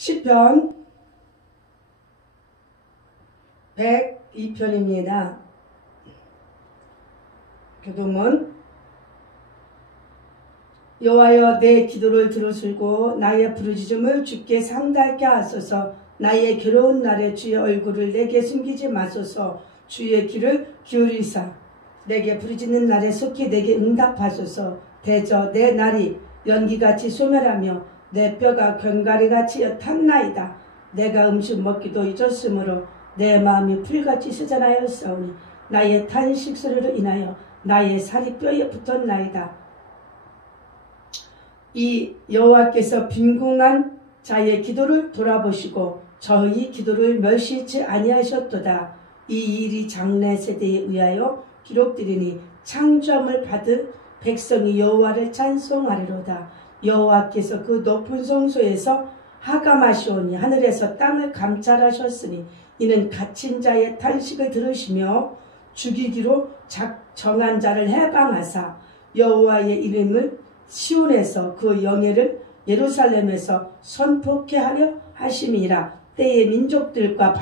시편 102편입니다. 교동문 여호와여 내 기도를 들으시고 나의 부르짖음을 주께 상달케 하소서. 나의 괴로운 날에 주의 얼굴을 내게 숨기지 마소서. 주의 귀를 기울이사 내게 부르짖는 날에 속히 내게 응답하소서. 대저 내 날이 연기같이 소멸하며 내 뼈가 견가리같이 탔나이다. 내가 음식 먹기도 잊었으므로 내 마음이 풀같이 쓰잖하였사오니 나의 탄식 소리로 인하여 나의 살이 뼈에 붙었나이다. 이 여호와께서 빈궁한 자의 기도를 돌아보시고 저의 기도를 멸시치 아니하셨도다. 이 일이 장래 세대에 의하여 기록되리니 창조함을 받은 백성이 여호와를 찬송하리로다. 여호와께서 그 높은 성소에서 하감하시오니 하늘에서 땅을 감찰하셨으니 이는 갇힌 자의 탄식을 들으시며 죽이기로 정한 자를 해방하사 여호와의 이름을 시온에서 그 영예를 예루살렘에서 선포케 하려 하심이라. 때의 민족들과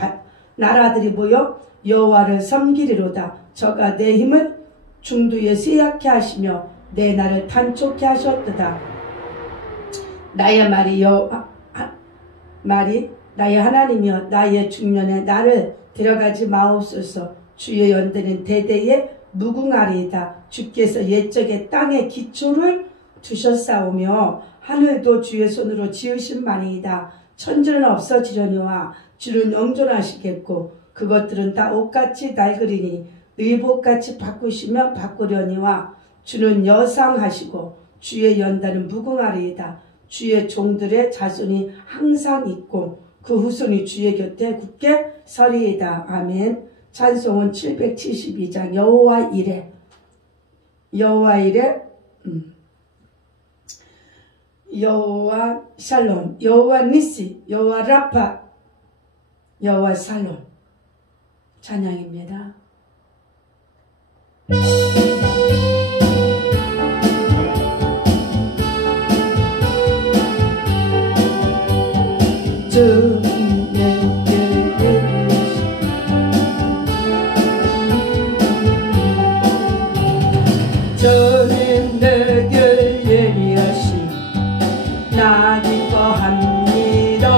나라들이 모여 여호와를 섬기리로다. 저가 내 힘을 중두에 쇠약케 하시며 내 날을 단촉케 하셨도다. 나의 말이 나의 하나님이여 나의 중년에 나를 데려가지 마옵소서. 주의 연대는 대대에 무궁하리이다. 주께서 옛적에 땅에 기초를 두셨사오며 하늘도 주의 손으로 지으신 바니이다. 천지는 없어지려니와 주는 영존하시겠고 그것들은 다 옷같이 낡으리니 의복같이 바꾸시면 바꾸려니와 주는 여상하시고 주의 연단은 무궁하리이다. 주의 종들의 자손이 항상 있고 그 후손이 주의 곁에 굳게 서리이다. 아멘. 찬송은 772장 여호와 이레 여호와 샬롬 여호와 니시 여호와 라파 여호와 살롬 찬양입니다. 주님 내게 예비하신 나 기뻐합니다.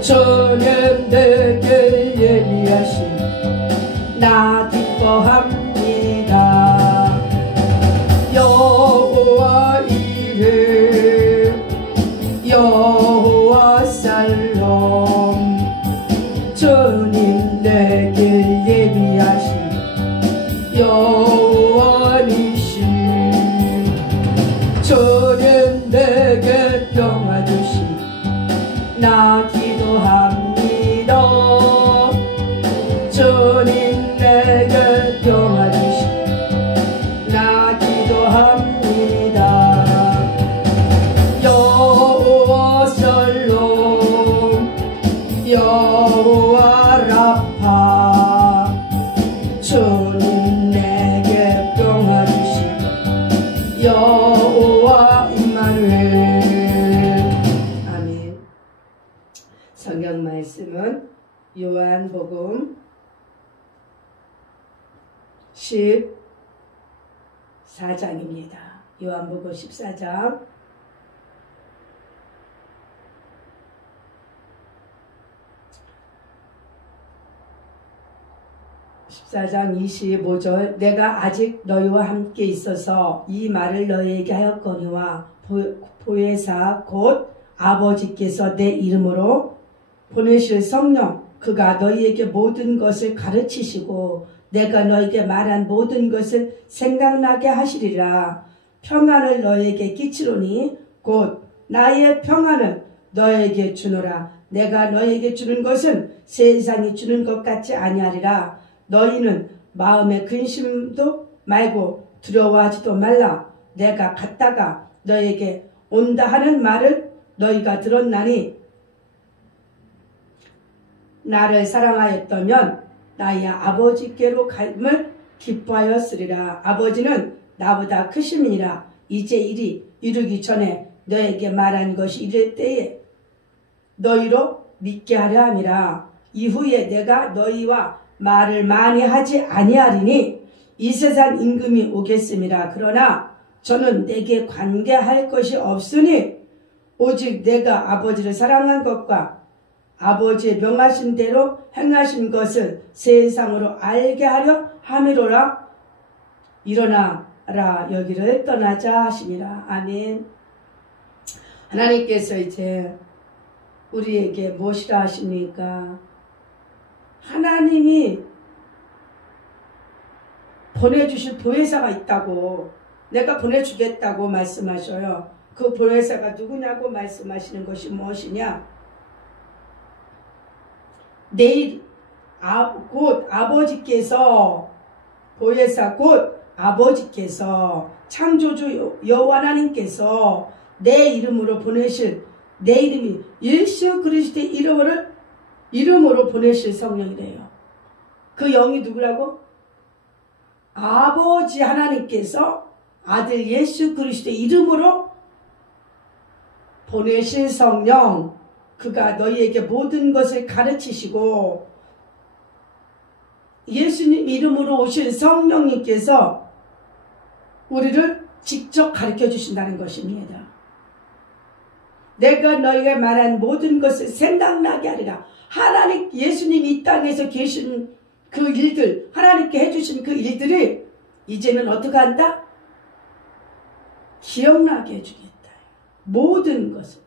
주님 내게 예비하신 나 기뻐합니다. 여호와 이레 여호와 살롬 주님 내게 예비하신 여호와 니시 주님 내게 평화 주시 나 기도합니다. 주님 내게 평화 주시 나 기도합니다. 여호와 살롬 여호와 라파 주님 내게 평화 주시 여호와 임마누엘. 아멘. 성경 말씀은 요한복음 14장입니다. 요한복음 14장 14장 25절 내가 아직 너희와 함께 있어서 이 말을 너희에게 하였거니와 보혜사 곧 아버지께서 내 이름으로 보내실 성령 그가 너희에게 모든 것을 가르치시고 내가 너희에게 말한 모든 것을 생각나게 하시리라. 평안을 너희에게 끼치노니 곧 나의 평안을 너희에게 주노라. 내가 너희에게 주는 것은 세상이 주는 것 같지 아니하리라. 너희는 마음에 근심도 말고 두려워하지도 말라. 내가 갔다가 너희에게 온다 하는 말을 너희가 들었나니 나를 사랑하였다면 나의 아버지께로 감을 기뻐하였으리라. 아버지는 나보다 크심이니라. 이제 일이 이르기 전에 너에게 말한 것이 이를 때에 너희로 믿게 하려 함이라. 이후에 내가 너희와 말을 많이 하지 아니하리니 이 세상 임금이 오겠음이라. 그러나 저는 내게 관계할 것이 없으니 오직 내가 아버지를 사랑한 것과 아버지의 명하신 대로 행하신 것을 세상으로 알게 하려 함이로라. 일어나라 여기를 떠나자 하시니라. 아멘. 하나님께서 이제 우리에게 무엇이라 하십니까? 하나님이 보내주실 보혜사가 있다고, 내가 보내주겠다고 말씀하셔요. 그 보혜사가 누구냐고 말씀하시는 것이 무엇이냐? 내일 곧 아버지께서, 보혜사 곧 아버지께서, 창조주 여호와 하나님께서 내 이름으로 보내실, 내 이름이 예수 그리스도의 이름으로 보내실 성령이래요. 그 영이 누구라고? 아버지 하나님께서 아들 예수 그리스도의 이름으로 보내실 성령, 그가 너희에게 모든 것을 가르치시고, 예수님 이름으로 오신 성령님께서 우리를 직접 가르쳐 주신다는 것입니다. 내가 너희가 말한 모든 것을 생각나게 하리라. 하나님, 예수님이 이 땅에서 계신 그 일들, 하나님께 해주신 그 일들이 이제는 어떻게 한다? 기억나게 해주겠다. 모든 것을,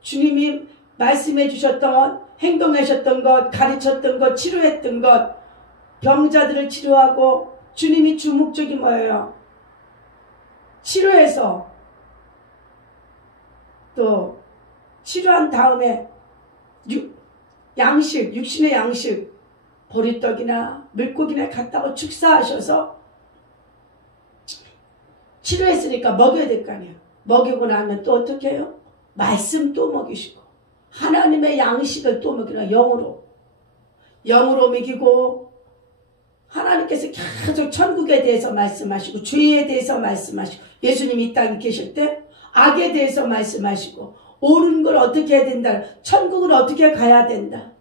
주님이 말씀해 주셨던, 행동하셨던 것, 가르쳤던 것, 치료했던 것, 병자들을 치료하고, 주님이 주 목적이 뭐예요? 치료해서 또 치료한 다음에 양식, 육신의 양식, 보리떡이나 물고기나 갖다가 축사하셔서 치료했으니까 먹여야 될 거 아니에요. 먹이고 나면 또 어떻게 해요? 말씀 또 먹이시고, 하나님의 양식을 또 먹이나 영으로 먹이고, 하나님께서 계속 천국에 대해서 말씀하시고, 죄에 대해서 말씀하시고, 예수님이 이 땅에 계실 때 악에 대해서 말씀하시고, 옳은 걸 어떻게 해야 된다, 천국을 어떻게 가야 된다,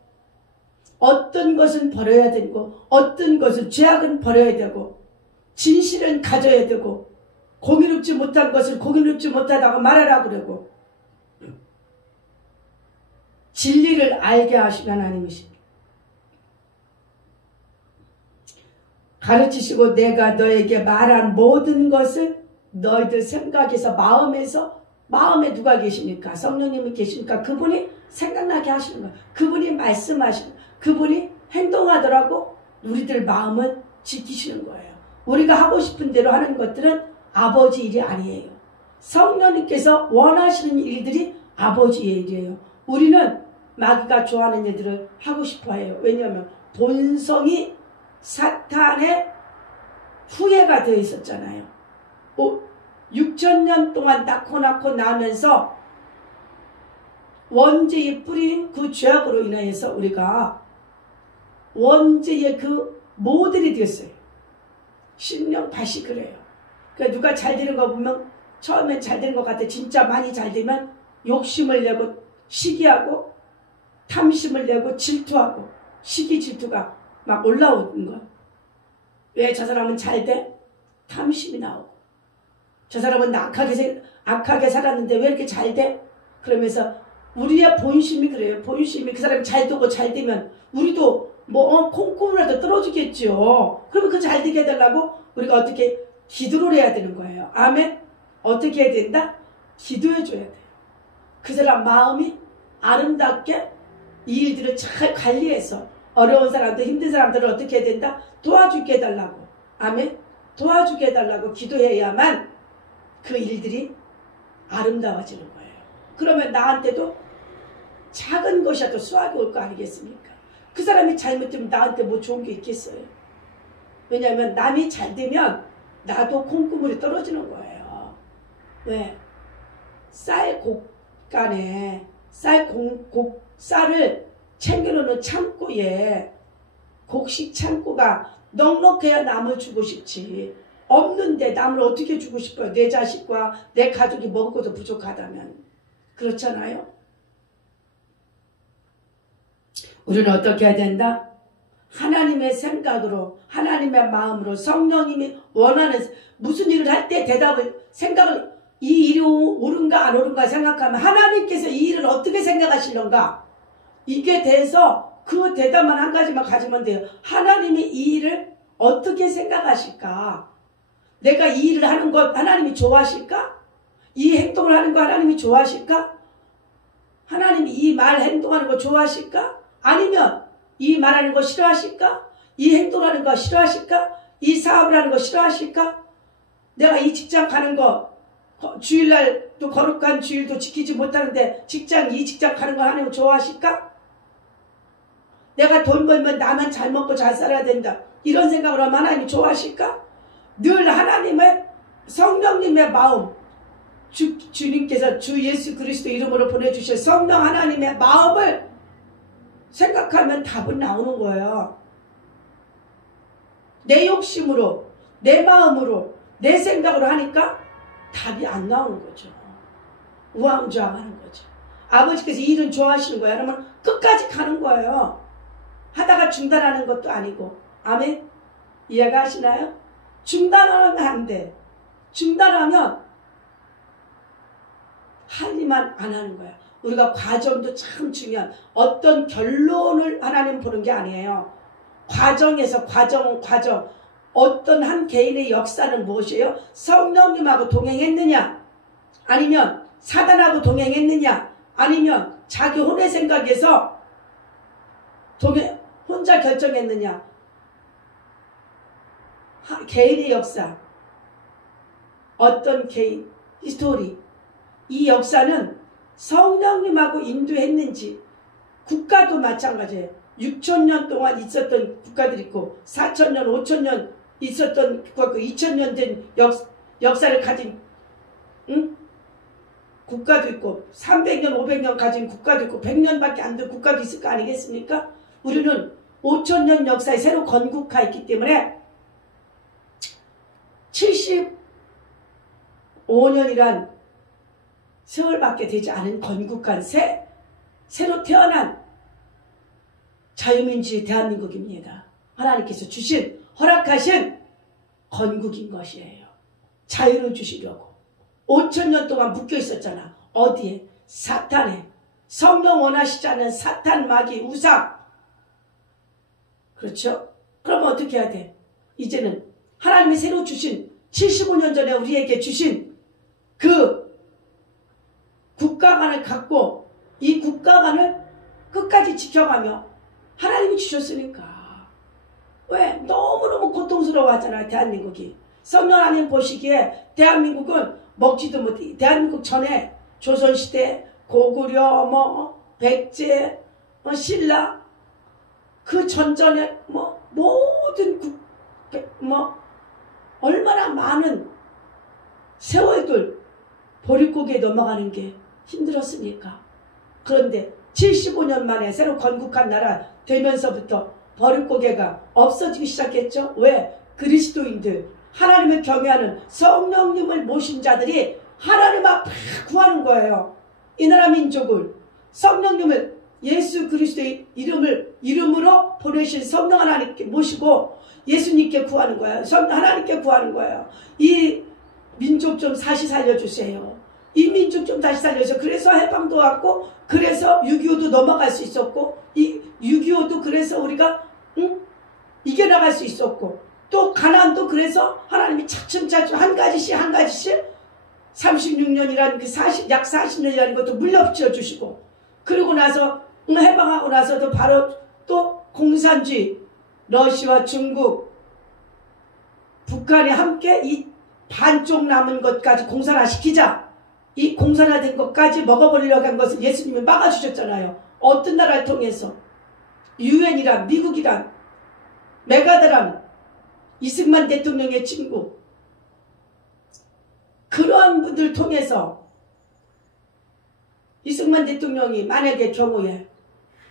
어떤 것은 버려야 되고, 어떤 것은 죄악은 버려야 되고, 진실은 가져야 되고, 공의롭지 못한 것을 공의롭지 못하다고 말하라고 그러고, 진리를 알게 하시는 하나님이십니다. 가르치시고 내가 너에게 말한 모든 것을 너희들 생각에서, 마음에 누가 계십니까? 성령님이 계시니까 그분이 생각나게 하시는 거예요. 그분이 말씀하시는 거예요. 그분이 행동하더라고 우리들 마음을 지키시는 거예요. 우리가 하고 싶은 대로 하는 것들은 아버지 일이 아니에요. 성령님께서 원하시는 일들이 아버지의 일이에요. 우리는 마귀가 좋아하는 일들을 하고 싶어 해요. 왜냐하면 본성이 사탄의 후예가 되어 있었잖아요. 6,000년 동안 낳고 나면서 원죄의 뿌린 그 죄악으로 인하여서 우리가 원죄의 그 모델이 되었어요. 신령 다시 그래요. 그러니까 누가 잘 되는 거 보면 처음엔 잘 되는 것 같아. 진짜 많이 잘 되면 욕심을 내고 시기하고 탐심을 내고 질투하고, 시기 질투가 막 올라오는 것. 왜 저 사람은 잘 돼? 탐심이 나오고. 저 사람은 악하게 살았는데 왜 이렇게 잘 돼? 그러면서 우리의 본심이 그래요. 본심이 그 사람이 잘 되고 잘 되면 우리도 콩고물라도 떨어지겠죠. 그러면 그 잘 되게 해달라고 우리가 어떻게 기도를 해야 되는 거예요. 아멘. 어떻게 해야 된다? 기도해 줘야 돼요. 그 사람 마음이 아름답게 이 일들을 잘 관리해서 어려운 사람들, 힘든 사람들을 어떻게 해야 된다? 도와주게 해달라고. 아멘. 도와주게 해달라고 기도해야만 그 일들이 아름다워지는 거예요. 그러면 나한테도 작은 것이라도 수확이 올 거 아니겠습니까? 그 사람이 잘못되면 나한테 뭐 좋은 게 있겠어요? 왜냐하면 남이 잘 되면 나도 콩고물이 떨어지는 거예요. 왜? 쌀 곡간에 쌀을 챙겨놓는 창고에, 곡식 창고가 넉넉해야 남을 주고 싶지, 없는데 남을 어떻게 주고 싶어요? 내 자식과 내 가족이 먹고도 부족하다면. 그렇잖아요. 우리는 어떻게 해야 된다? 하나님의 생각으로, 하나님의 마음으로, 성령님이 원하는 무슨 일을 할 때 생각을, 이 일이 옳은가 안 옳은가 생각하면 하나님께서 이 일을 어떻게 생각하시는가, 이게 대해서 그 대답만 한 가지만 가지면 돼요. 하나님이 이 일을 어떻게 생각하실까? 내가 이 일을 하는 것 하나님이 좋아하실까? 이 행동을 하는 거 하나님이 좋아하실까? 하나님이 이 말 행동하는 거 좋아하실까? 아니면 이 말하는 거 싫어하실까? 이 행동하는 거 싫어하실까? 이 사업을 하는 거 싫어하실까? 내가 이 직장 가는 거 주일날 또 거룩한 주일도 지키지 못하는데 이 직장 가는 거 하나님 좋아하실까? 내가 돈 벌면 나만 잘 먹고 잘 살아야 된다, 이런 생각으로 하면 하나님이 좋아하실까? 늘 하나님의 성령님의 마음, 주님께서 주 예수 그리스도 이름으로 보내주신 성령 하나님의 마음을 생각하면 답은 나오는 거예요. 내 욕심으로, 내 마음으로, 내 생각으로 하니까 답이 안 나오는 거죠. 우왕좌왕하는 거죠. 아버지께서 일은 좋아하시는 거야. 그러면 끝까지 가는 거예요. 하다가 중단하는 것도 아니고. 아멘? 이해가 하시나요? 중단하면 안 돼. 중단하면 할 일만 안 하는 거야. 우리가 과정도 참 중요한, 어떤 결론을 하나님 보는 게 아니에요. 과정에서 과정 어떤 한 개인의 역사는 무엇이에요? 성령님하고 동행했느냐, 아니면 사단하고 동행했느냐, 아니면 자기 혼의 생각에서 혼자 결정했느냐. 개인의 역사, 어떤 개인 히스토리, 이 역사는 성령님하고 인도했는지. 국가도 마찬가지예요. 6,000년 동안 있었던 국가들이 있고 4,000년, 5,000년 있었던 국가고 2,000년 된 역사를 가진 국가도 있고 300년, 500년 가진 국가도 있고 100년밖에 안 된 국가도 있을 거 아니겠습니까? 우리는 5,000년 역사에 새로 건국하였기 때문에 75년이란 세월밖에 되지 않은 건국한 새로 태어난 자유민주주의 대한민국입니다. 하나님께서 허락하신 건국인 것이에요. 자유를 주시려고. 5,000년 동안 묶여 있었잖아. 어디에? 사탄에. 성령 원하시지 않는 사탄, 마귀, 우상. 그렇죠? 그러면 어떻게 해야 돼? 이제는 하나님이 새로 주신, 75년 전에 우리에게 주신 그 국가관을 갖고 이 국가관을 끝까지 지켜가며, 하나님이 주셨으니까. 왜? 너무너무 고통스러워하잖아요, 대한민국이. 성령 하나님 보시기에 대한민국은 먹지도 못해. 대한민국 전에 조선시대, 고구려, 백제, 신라, 그 전전에 모든 얼마나 많은 세월들 보릿고개에 넘어가는 게 힘들었습니까? 그런데 75년 만에 새로 건국한 나라 되면서부터 보릿고개가 없어지기 시작했죠. 왜? 그리스도인들, 하나님을 경외하는 성령님을 모신 자들이 하나님 앞에 구하는 거예요. 이 나라 민족을, 성령님을, 예수 그리스도의 이름으로 보내신 성령 하나님께 모시고 예수님께 구하는 거예요. 하나님께 구하는 거예요. 이 민족 좀 다시 살려주세요. 이 민족 좀 다시 살려서, 그래서 해방도 왔고, 그래서 6.25도 넘어갈 수 있었고, 이 6.25도 그래서 우리가 이겨나갈 수 있었고, 또 가나안도 그래서 하나님이 차츰차츰 한 가지씩 36년이라는 약 40년이라는 것도 물려붙여 주시고, 그리고 나서 해방하고 나서도 바로 또 공산주의, 러시아와 중국, 북한이 함께 이 반쪽 남은 것까지 공산화시키자. 이 공산화된 것까지 먹어버리려고 한 것을 예수님이 막아주셨잖아요. 어떤 나라를 통해서? 유엔이란, 미국이란, 메가드란, 이승만 대통령의 친구, 그러한 분들 통해서 이승만 대통령이 만약에 경우에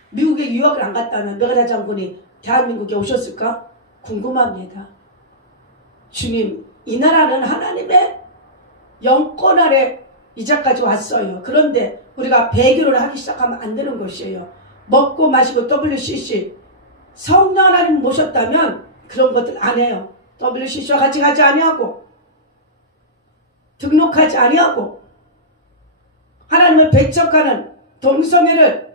미국에 유학을 안 갔다면 메가다 장군이 대한민국에 오셨을까? 궁금합니다. 주님, 이 나라는 하나님의 영권 아래 이자까지 왔어요. 그런데 우리가 배교를 하기 시작하면 안 되는 것이에요. 먹고 마시고 WCC 성령 하나님 모셨다면 그런 것들 안 해요. WCC와 같이 가지 아니하고 등록하지 아니하고 하나님을 배척하는 동성애를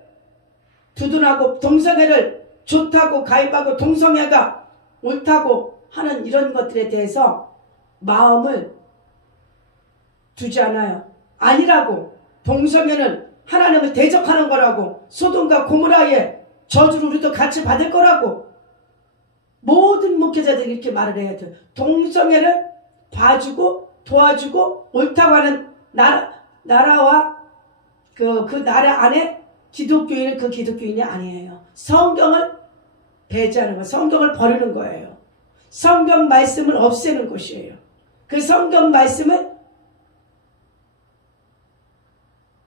두둔하고 동성애를 좋다고 가입하고 동성애가 옳다고 하는 이런 것들에 대해서 마음을 두지 않아요. 아니라고. 동성애는 하나님을 대적하는 거라고. 소돔과 고모라의 저주를 우리도 같이 받을 거라고. 모든 목회자들이 이렇게 말을 해야 돼요. 동성애를 봐주고 도와주고 옳다고 하는 나라와 그 나라 안에 기독교인은 그 기독교인이 아니에요. 성경을 배제하는 거예요. 성경을 버리는 거예요. 성경 말씀을 없애는 것이에요. 그 성경 말씀을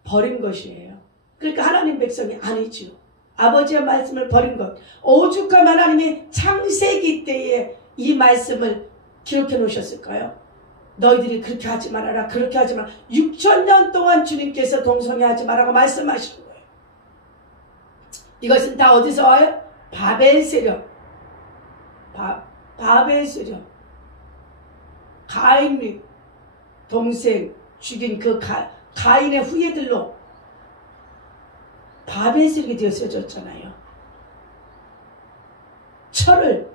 버린 것이에요. 그러니까 하나님 백성이 아니죠. 아버지의 말씀을 버린 것. 오죽하면 하나님이 창세기 때에 이 말씀을 기록해 놓으셨을까요? 너희들이 그렇게 하지 말아라. 그렇게 하지 마라. 6,000년 동안 주님께서 동성애 하지 말라고 말씀하시는 거예요. 이것은 다 어디서 와요? 바벨 세력. 바벨 세력. 가인이 동생 죽인 그 가인의 후예들로 바벨 세력이 되어졌잖아요. 철을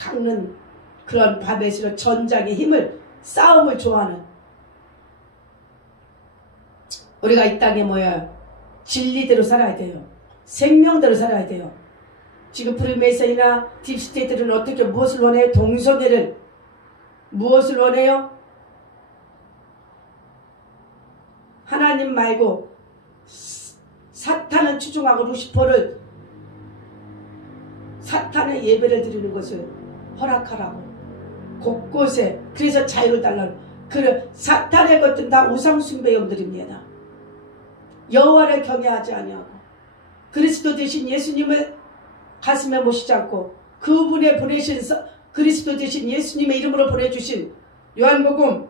깎는 그런 바벨 세력, 전장의 힘을, 싸움을 좋아하는. 우리가 이 땅에 뭐야? 진리대로 살아야 돼요. 생명대로 살아야 돼요. 지금 프리메이슨이나 딥스테이트들은 어떻게 무엇을 원해요? 동성애를. 무엇을 원해요? 하나님 말고 사탄을 추종하고 루시퍼를, 사탄의 예배를 드리는 것을 허락하라고. 곳곳에. 그래서 자유를 달라고. 사탄의 것들은 다 우상숭배용들입니다. 여호와를 경외하지 아니하고 그리스도 대신 예수님을 가슴에 모시지 않고 그분의 보내신 그리스도 대신 예수님의 이름으로 보내주신 요한복음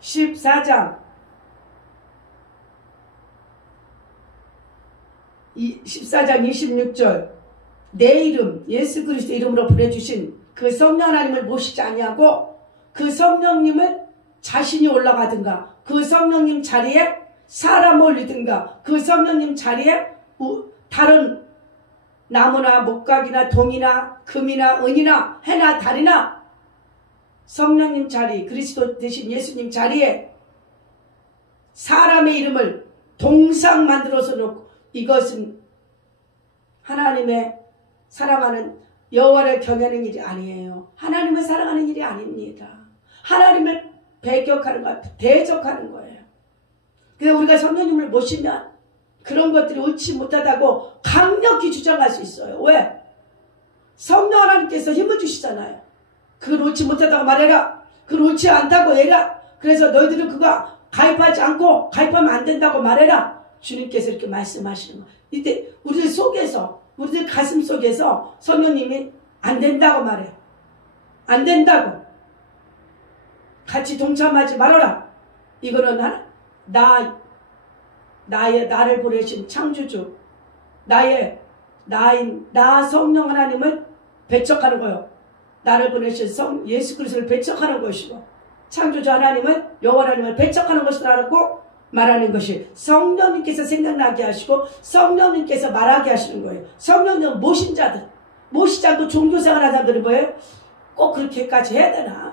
14장 26절 내 이름 예수 그리스도 이름으로 보내주신 그 성령 하나님을 모시지 아니하고 그 성령님을 자신이 올라가든가 그 성령님 자리에 사람 올리든가 그 성령님 자리에 다른 나무나 목각이나 동이나 금이나 은이나 해나 달이나 성령님 자리 그리스도 대신 예수님 자리에 사람의 이름을 동상 만들어서 놓고 이것은 하나님의 사랑하는 여호와를 경외하는 일이 아니에요. 하나님을 사랑하는 일이 아닙니다. 하나님을 배격하는 거, 대적하는 거예요. 그래서 우리가 성령님을 모시면 그런 것들이 옳지 못하다고 강력히 주장할 수 있어요. 왜? 성령 하나님께서 힘을 주시잖아요. 그걸 옳지 못하다고 말해라. 그걸 옳지 않다고 해라. 그래서 너희들은 그거 가입하지 않고 가입하면 안 된다고 말해라. 주님께서 이렇게 말씀하시는 거예요. 이때 우리들 속에서 우리들 가슴 속에서 성령님이 안 된다고 말해요. 안 된다고. 같이 동참하지 말아라. 이거는 나를 보내신 창조주 나 성령 하나님을 배척하는 거예요. 나를 보내신 예수 그리스도를 배척하는 것이고 창조주 하나님을 여호와 하나님을 배척하는 것이라고 말하는 것이 성령님께서 생각나게 하시고 성령님께서 말하게 하시는 거예요. 성령님은 모신 자들, 모시지 않고 종교생활 하는 사람들이 뭐예요? 꼭 그렇게까지 해야 되나?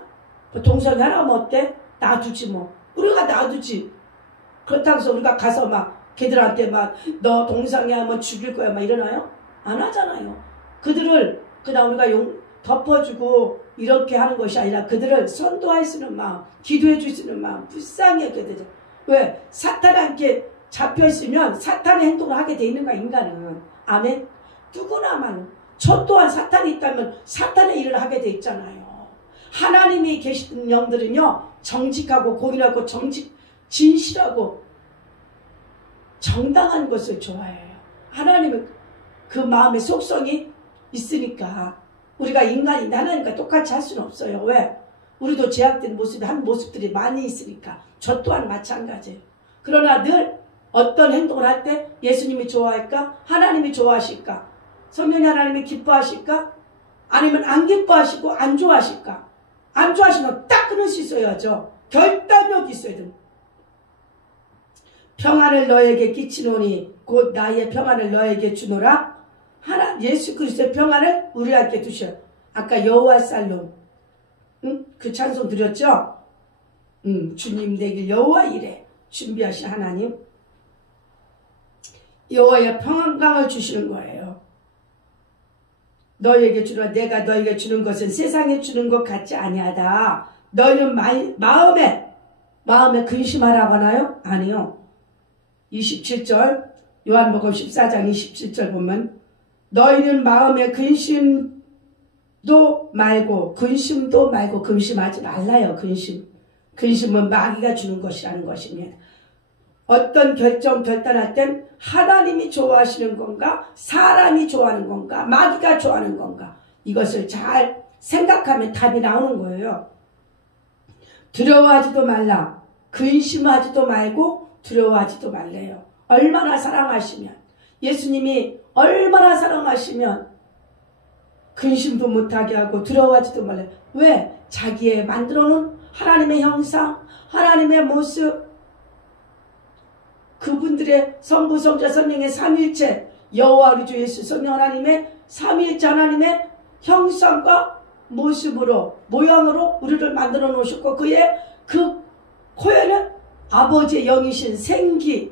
뭐 동성애 하나면 어때? 놔두지 뭐. 우리가 놔두지. 그렇다고 해서 우리가 가서 막 걔들한테 막 너 동성애 하면 죽일 거야 막 이러나요? 안 하잖아요. 그들을 그냥 우리가 덮어주고 이렇게 하는 것이 아니라 그들을 선도할 수 있는 마음, 기도해 줄 수 있는 마음, 불쌍히 하게 되죠. 왜? 사탄한테 잡혀있으면 사탄의 행동을 하게 돼 있는 거야, 인간은. 아멘? 누구나만. 저 또한 사탄이 있다면 사탄의 일을 하게 돼 있잖아요. 하나님이 계시는 영들은요, 정직하고 공의하고 진실하고 정당한 것을 좋아해요. 하나님은 그 마음의 속성이 있으니까 우리가 인간인데 하나님과 똑같이 할 수는 없어요. 왜? 우리도 제약된 모습이 한 모습들이 많이 있으니까 저 또한 마찬가지예요. 그러나 늘 어떤 행동을 할 때 예수님이 좋아할까? 하나님이 좋아하실까? 성령이 하나님이 기뻐하실까? 아니면 안 기뻐하시고 안 좋아하실까? 안 좋아하시면 딱 끊을 수 있어야죠. 결단력이 있어야 됩니다. 평안을 너에게 끼치노니 곧 나의 평안을 너에게 주노라. 예수 그리스도의 평안을 우리에게 두셔. 아까 여호와 살롬 그 찬송 드렸죠? 주님 되길 여호와 이래 준비하신 하나님, 여호와의 평안감을 주시는 거예요. 너에게 주라. 내가 너에게 주는 것은 세상에 주는 것 같지 아니하다. 너희는 마음에 근심하라고 하나요? 아니요. 27절 요한복음 14장 27절 보면 너희는 마음에 근심도 말고 근심하지 말라요. 근심은 마귀가 주는 것이라는 것입니다. 어떤 결단할 땐 하나님이 좋아하시는 건가, 사람이 좋아하는 건가, 마귀가 좋아하는 건가, 이것을 잘 생각하면 답이 나오는 거예요. 두려워하지도 말라. 근심하지도 말고 두려워하지도 말래요. 얼마나 사랑하시면, 예수님이 얼마나 사랑하시면 근심도 못하게 하고 두려워하지도 말래요. 왜? 자기의 만들어놓은 하나님의 형상, 하나님의 모습, 그분들의 성부, 성자, 성령의 삼일체, 여호와 우리 주 예수 성령 하나님의 삼일체 하나님의 형상과 모습으로, 모양으로 우리를 만들어 놓으셨고, 그의 그 코에는 아버지의 영이신 생기,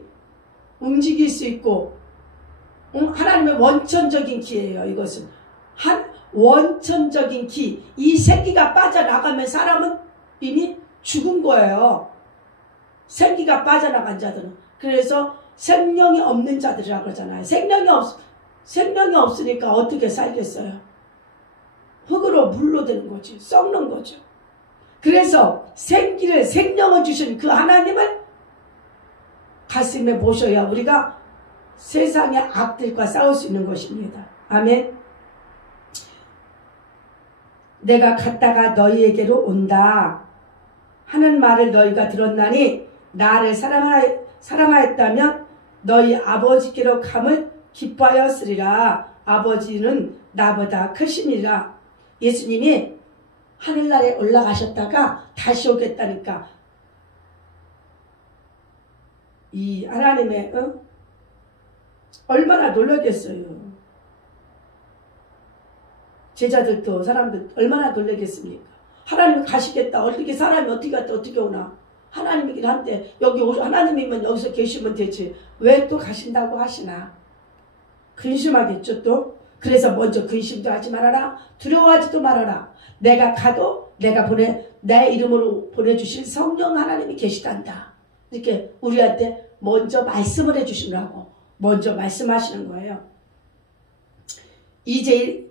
움직일 수 있고, 하나님의 원천적인 기예요. 이것은 원천적인 기. 이 생기가 빠져나가면 사람은 이미 죽은 거예요. 생기가 빠져나간 자들은. 그래서 생명이 없는 자들이라고 그러잖아요. 생명이 없으니까 어떻게 살겠어요? 흙으로 물로 되는 거지. 썩는 거죠. 그래서 생명을 주신 그 하나님을 가슴에 모셔야 우리가 세상의 악들과 싸울 수 있는 것입니다. 아멘. 내가 갔다가 너희에게로 온다 하는 말을 너희가 들었나니 나를 사랑하였다면 너희 아버지께로 감을 기뻐하였으리라. 아버지는 나보다 크시니라. 예수님이 하늘나라에 올라가셨다가 다시 오겠다니까 이 하나님의 얼마나 놀라겠어요. 제자들도 사람들 얼마나 놀라겠습니까? 하나님이 가시겠다. 어떻게 사람이 어떻게 갔다 어떻게 오나. 하나님이긴 한데 여기 하나님이면 여기서 계시면 되지. 왜 또 가신다고 하시나. 근심하겠죠 또. 그래서 먼저 근심도 하지 말아라. 두려워하지도 말아라. 내가 가도 내 이름으로 보내주실 성령 하나님이 계시단다. 이렇게 우리한테 먼저 말씀을 해주시라고 먼저 말씀하시는 거예요. 이제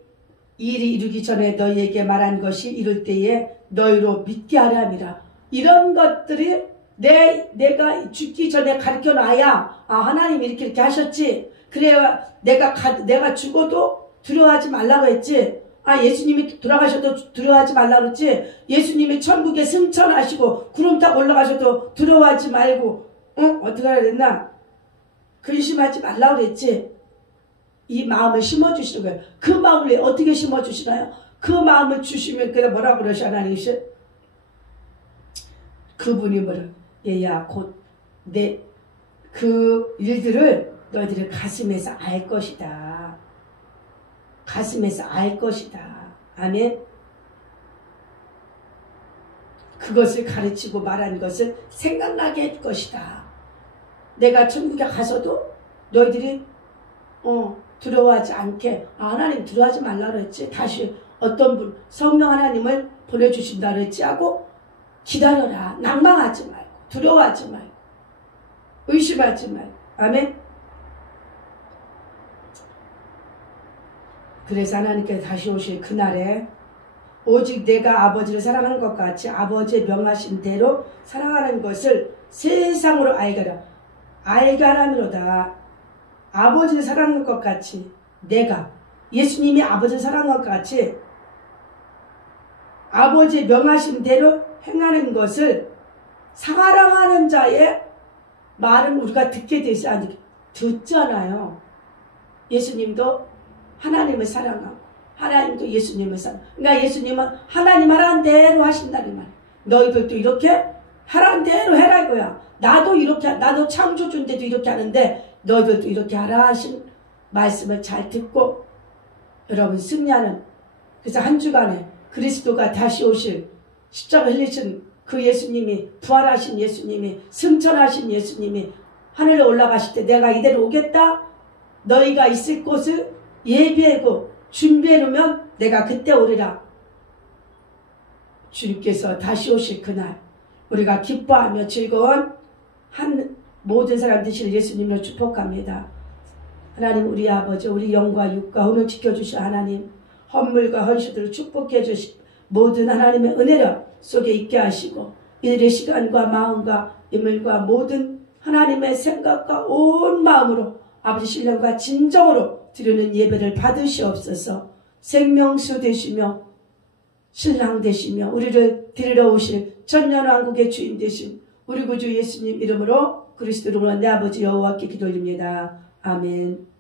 일이 이루기 전에 너희에게 말한 것이 이룰 때에 너희로 믿게 하려 함이라. 이런 것들이 내가 죽기 전에 가르쳐놔야 하나님이 이렇게 하셨지. 그래야 내가 죽어도 두려워하지 말라고 했지. 예수님이 돌아가셔도 두려워하지 말라고 그랬지. 예수님이 천국에 승천하시고 구름 타고 올라가셔도 두려워하지 말고 어떻게 해야 됐나? 근심하지 말라고 그랬지. 이 마음을 심어주시는 거예요. 그 마음을 어떻게 심어주시나요? 그 마음을 주시면 그게 뭐라고 그러시 하나님이시? 그분이 얘야 곧 그 일들을 너희들이 가슴에서 알 것이다. 가슴에서 알 것이다. 아멘. 그것을 가르치고 말한 것을 생각나게 할 것이다. 내가 천국에 가서도 너희들이 두려워하지 않게 하나님 두려워하지 말라 그랬지. 다시 어떤 분 성령 하나님을 보내주신다 그랬지 하고 기다려라. 낭망하지 말고 두려워하지 말고 의심하지 말고. 아멘. 그래서 하나님께서 다시 오실 그날에 오직 내가 아버지를 사랑하는 것 같이 아버지의 명하신 대로 사랑하는 것을 세상으로 알게 하라미로다. 아버지를 사랑하는 것 같이 내가 예수님이 아버지를 사랑한 것 같이 아버지의 명하신 대로 행하는 것을 사랑하는 자의 말은 우리가 듣게 돼서 아니 듣잖아요. 예수님도 하나님을 사랑하고 하나님도 예수님을 사랑하고, 그러니까 예수님은 하나님 하라는 대로 하신다는 말. 너희들도 이렇게 하라는 대로 해라 이거야. 나도 이렇게, 나도 창조주인데도 이렇게 하는데 너희들도 이렇게 하라 하신 말씀을 잘 듣고 여러분 승리하는, 그래서 한 주간에 그리스도가 다시 오실 십자가 흘리신 그 예수님이, 부활하신 예수님이, 승천하신 예수님이 하늘에 올라가실 때 내가 이대로 오겠다, 너희가 있을 곳을 예비하고 준비해 놓으면 내가 그때 오리라. 주님께서 다시 오실 그날 우리가 기뻐하며 즐거운 한 모든 사람 되시는 예수님으로 축복합니다. 하나님, 우리 아버지, 우리 영과 육과 혼을 지켜주신 하나님, 헌물과 헌시들을 축복해 주시 모든 하나님의 은혜를 속에 있게 하시고 이들의 시간과 마음과 인물과 모든 하나님의 생각과 온 마음으로 아버지 신령과 진정으로 드리는 예배를 받으시옵소서. 생명수 되시며 신랑 되시며 우리를 데리러 오실 천년왕국의 주인 되신 우리 구주 예수님 이름으로 그리스도 이름으로 내 아버지 여호와께 기도드립니다. 아멘.